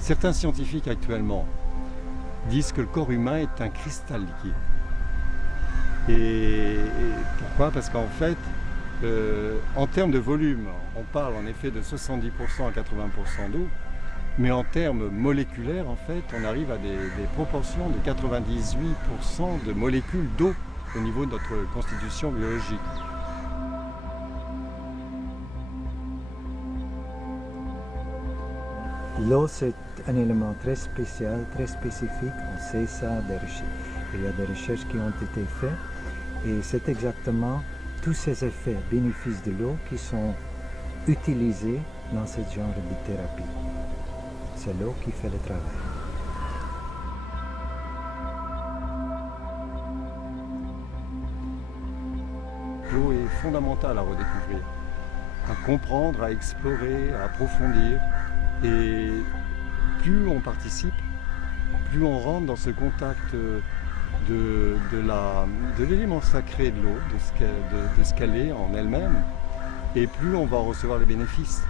Certains scientifiques actuellement disent que le corps humain est un cristal liquide. Et pourquoi? Parce qu'en fait, en termes de volume, on parle en effet de 70% à 80% d'eau, mais en termes moléculaires, en fait, on arrive à des proportions de 98% de molécules d'eau au niveau de notre constitution biologique. L'eau, c'est un élément très spécial, très spécifique. On sait ça, il y a des recherches qui ont été faites. Et c'est exactement tous ces effets bénéfices de l'eau qui sont utilisés dans ce genre de thérapie. C'est l'eau qui fait le travail. L'eau est fondamentale à redécouvrir, à comprendre, à explorer, à approfondir. Et plus on participe, plus on rentre dans ce contact de l'élément sacré de l'eau, de ce qu'elle est en elle-même, et plus on va en recevoir les bénéfices.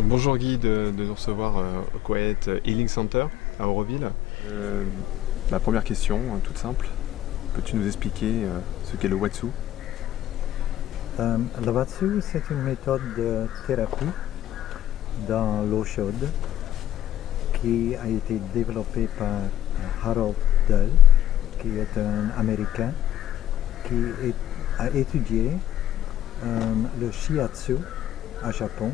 Bonjour Guy de nous recevoir au Quiet Healing Center à Auroville. La première question, toute simple, peux-tu nous expliquer ce qu'est le Watsu? Le Watsu, c'est une méthode de thérapie dans l'eau chaude qui a été développée par Harold Dull, qui est un Américain qui a étudié le shiatsu à Japon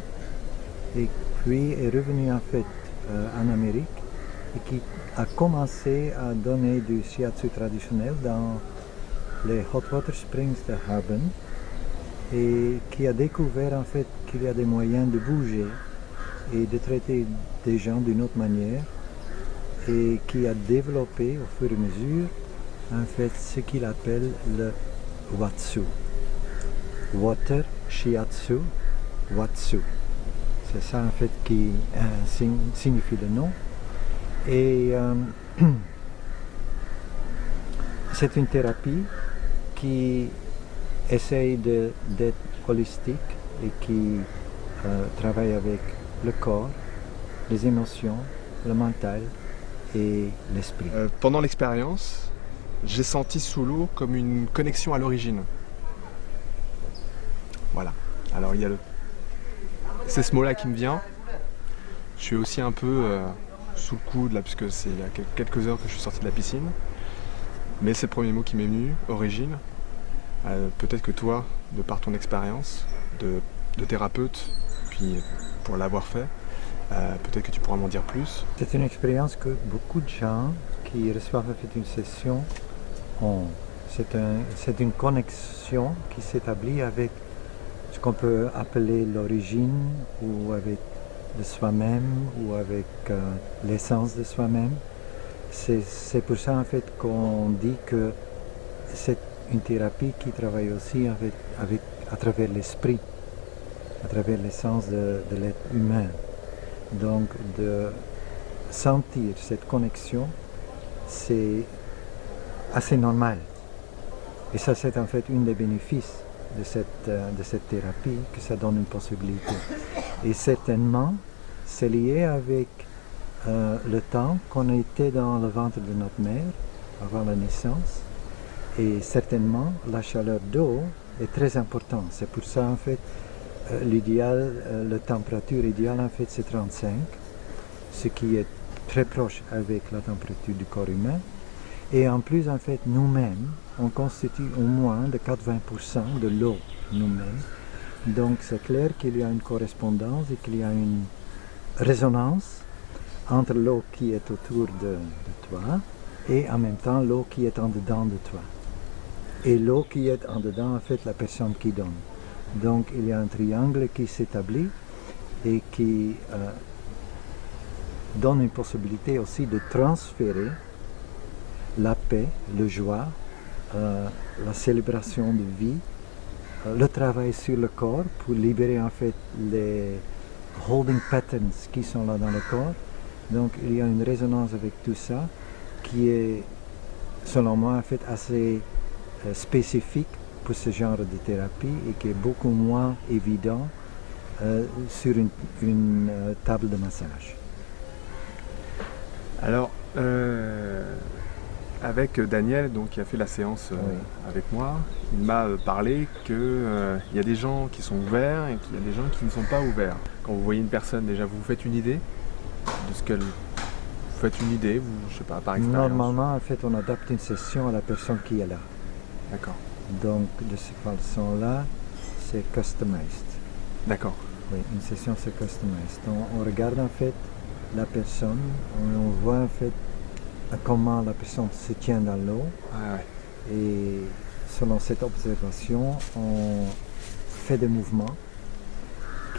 et puis est revenu en fait en Amérique et qui a commencé à donner du shiatsu traditionnel dans les hot water springs de Harbin et qui a découvert en fait qu'il y a des moyens de bouger et de traiter des gens d'une autre manière et qui a développé au fur et à mesure en fait ce qu'il appelle le Watsu. Water Shiatsu Watsu. C'est ça en fait qui signifie le nom. Et c'est une thérapie qui essaye d'être holistique et qui travaille avec le corps, les émotions, le mental et l'esprit. Pendant l'expérience, j'ai senti sous l'eau comme une connexion à l'origine. Voilà. Alors il y a c'est ce mot-là qui me vient. Je suis aussi un peu sous le coude là, puisque c'est il y a quelques heures que je suis sorti de la piscine. Mais c'est le premier mot qui m'est venu, origine. Peut-être que toi, de par ton expérience de thérapeute, puis pour l'avoir fait, peut-être que tu pourras m'en dire plus. C'est une expérience que beaucoup de gens qui reçoivent en fait une session ont. C'est une connexion qui s'établit avec ce qu'on peut appeler l'origine ou avec de soi-même ou avec l'essence de soi-même. C'est pour ça en fait qu'on dit que c'est une thérapie qui travaille aussi à travers l'esprit, à travers l'essence de l'être humain. Donc de sentir cette connexion, c'est assez normal. Et ça c'est en fait une des bénéfices de cette thérapie, que ça donne une possibilité. Et certainement, c'est lié avec le temps qu'on était dans le ventre de notre mère, avant la naissance. Et certainement, la chaleur d'eau est très importante. C'est pour ça, en fait, l'idéal, la température idéale, en fait, c'est 35, ce qui est très proche avec la température du corps humain. Et en plus, en fait, nous-mêmes, on constitue au moins de 80% de l'eau nous-mêmes. Donc c'est clair qu'il y a une correspondance et qu'il y a une résonance entre l'eau qui est autour de toi et en même temps l'eau qui est en dedans de toi. Et l'eau qui est en dedans, en fait, la personne qui donne. Donc il y a un triangle qui s'établit et qui donne une possibilité aussi de transférer la paix, la joie, la célébration de vie, le travail sur le corps pour libérer en fait les holding patterns qui sont là dans le corps. Donc il y a une résonance avec tout ça qui est, selon moi, en fait assez spécifique pour ce genre de thérapie et qui est beaucoup moins évident sur une table de massage. Alors, avec Daniel, donc, qui a fait la séance avec moi, il m'a parlé qu'il y a des gens qui sont ouverts et qu'il y a des gens qui ne sont pas ouverts. Quand vous voyez une personne, déjà, vous faites une idée de ce qu'elle... Vous faites une idée, vous, je sais pas, par expérience. Normalement, en fait, on adapte une session à la personne qui est là. D'accord. Donc, de cette façon-là, c'est customized. D'accord. Oui, une session, c'est customized. On regarde, en fait, la personne, on voit, en fait, comment la personne se tient dans l'eau. Ah, ouais. Et selon cette observation, on fait des mouvements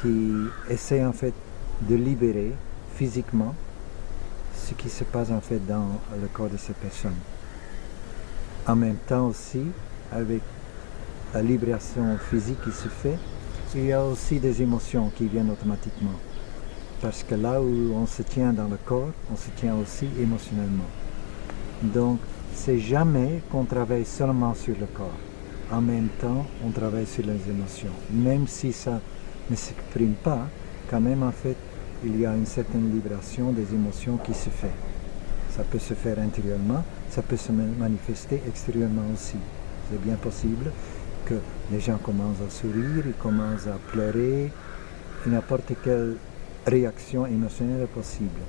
qui essaient, en fait, de libérer physiquement ce qui se passe, en fait, dans le corps de cette personne. En même temps aussi, avec la libération physique qui se fait, il y a aussi des émotions qui viennent automatiquement. Parce que là où on se tient dans le corps, on se tient aussi émotionnellement. Donc, c'est jamais qu'on travaille seulement sur le corps. En même temps, on travaille sur les émotions. Même si ça ne s'exprime pas, quand même, en fait, il y a une certaine libération des émotions qui se fait. Ça peut se faire intérieurement, ça peut se manifester extérieurement aussi. C'est bien possible que les gens commencent à sourire, ils commencent à pleurer, n'importe quelle réaction émotionnelle est possible.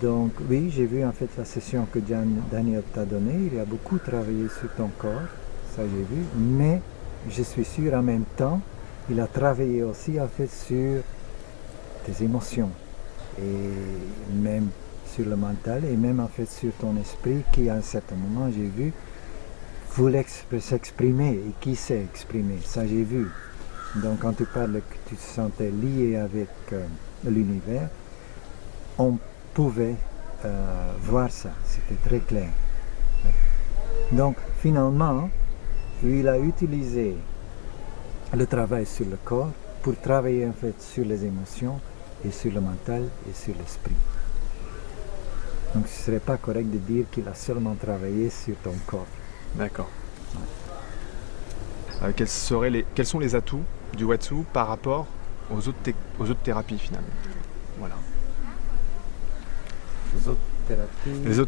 Donc oui, j'ai vu en fait la session que Daniel t'a donnée, il a beaucoup travaillé sur ton corps, ça j'ai vu, mais je suis sûr en même temps, il a travaillé aussi en fait sur tes émotions et même sur le mental et même en fait sur ton esprit qui à un certain moment j'ai vu voulait s'exprimer et qui s'est exprimé, ça j'ai vu. Donc quand tu parles que tu te sentais lié avec l'univers, on pouvait voir ça, c'était très clair. Donc finalement, il a utilisé le travail sur le corps pour travailler en fait sur les émotions et sur le mental et sur l'esprit. Donc ce ne serait pas correct de dire qu'il a seulement travaillé sur ton corps. D'accord. Ouais. Quels sont les atouts du Watsu par rapport aux autres thérapies finalement? Voilà. Les autres thérapies. Les autres